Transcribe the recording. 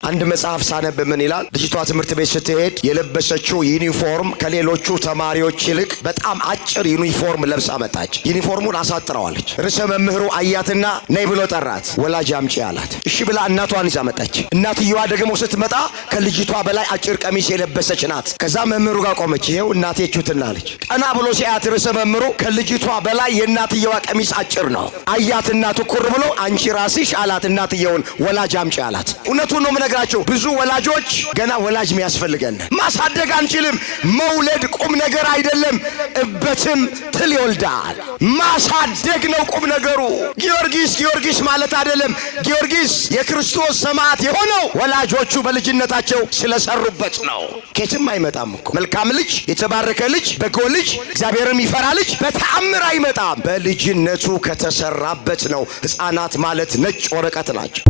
አንድ መጽሐፍ ሳነብ ምን ይላል? ልጅቷ ትምህርት ቤት ስትሄድ የለበሰችው ዩኒፎርም ከሌሎቹ ተማሪዎች ይልቅ በጣም አጭር ዩኒፎርም ለብሳ መጣች። ዩኒፎርሙን አሳጥረዋለች። ርዕሰ መምህሩ አያትና ነይ ብሎ ጠራት። ወላጅ አምጪ አላት። እሺ ብላ እናቷን ይዛ መጣች። እናትየዋ ደግሞ ስትመጣ ከልጅቷ በላይ አጭር ቀሚስ የለበሰች ናት። ከዛ መምህሩ ጋር ቆመች። ይሄው እናቴ ቹትና አለች። ቀና ብሎ ሲያት ርዕሰ መምህሩ ከልጅቷ በላይ የእናትየዋ ቀሚስ አጭር ነው። አያትና ትኩር ብሎ አንቺ ራስሽ አላት እናትየውን። ወላጅ አምጪ አላት። እውነቱን ነው ግራቸው ብዙ ወላጆች ገና ወላጅ የሚያስፈልገን ማሳደግ አንችልም። መውለድ ቁም ነገር አይደለም፣ እበትም ትል ይወልዳል። ማሳደግ ነው ቁም ነገሩ። ጊዮርጊስ ማለት አይደለም። ጊዮርጊስ የክርስቶስ ሰማዕት የሆነው ወላጆቹ በልጅነታቸው ስለሰሩበት ነው። ከየትም አይመጣም እኮ መልካም ልጅ፣ የተባረከ ልጅ፣ በጎ ልጅ፣ እግዚአብሔርን የሚፈራ ልጅ በተአምር አይመጣም። በልጅነቱ ከተሰራበት ነው። ሕፃናት ማለት ነጭ ወረቀት ናቸው።